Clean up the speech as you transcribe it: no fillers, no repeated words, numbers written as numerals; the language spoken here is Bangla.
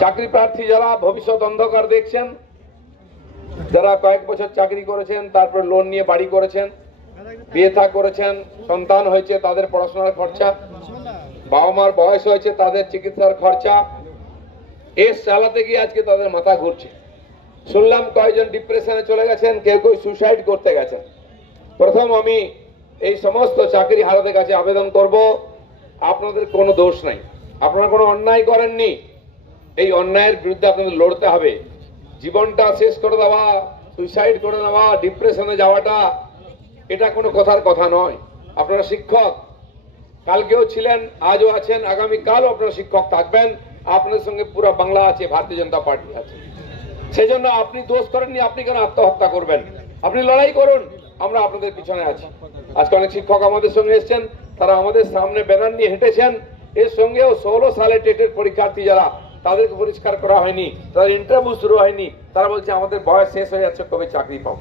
চাকরি প্রার্থী যারা ভবিষ্যৎ অন্ধকার দেখছেন, যারা কয়েক বছর চাকরি করেছেন, তারপর লোন নিয়ে বাড়ি করেছেন, বিয়ে থা করেছেন, সন্তান হয়েছে, তাদের পড়াশোনার খরচা, বাবা মার বয়স হয়েছে, তাদের চিকিৎসার খরচা, এস চালাতে গিয়ে আজকে তাদের মাথা ঘুরছে। শুনলাম কয়েকজন ডিপ্রেশনে চলে গেছেন, কেউ কেউ সুসাইড করতে গেছেন। প্রথম আমি এই সমস্ত চাকরি হারাদের কাছে আবেদন করব, আপনাদের কোনো দোষ নাই, আপনারা কোনো অন্যায় করেননি। এই অন্যায়ের বিরুদ্ধে আপনাদের লড়তে হবে। জীবনটা শেষ করে দেওয়া, সুইসাইড করে নেওয়া, ডিপ্রেশনে যাওয়াটা এটা কোনো কথার কথা নয়। আপনারা শিক্ষক, কালকেও ছিলেন, আজও আছেন, আগামীকালও আপনারা শিক্ষক থাকবেন। আপনাদের সঙ্গে পুরো বাংলা আছে, ভারতীয় জনতা পার্টি আছে। সেই জন্য আপনি দোষ করেননি, আপনি কেন আত্মহত্যা করবেন? আপনি লড়াই করুন, আমরা আপনাদের পিছনে আছি। আজকে অনেক শিক্ষক আমাদের সঙ্গে এসেছেন, তারা আমাদের সামনে ব্যানার নিয়ে হেঁটেছেন। এর সঙ্গেও 16 সালে টেটের পরীক্ষার্থী যারা, তাদেরকে পরিষ্কার করা হয়নি, তাদের ইন্টারভিউ শুরু হয়নি, তারা বলছে আমাদের বয়স শেষ হয়ে যাচ্ছে, কবে চাকরি পাবো।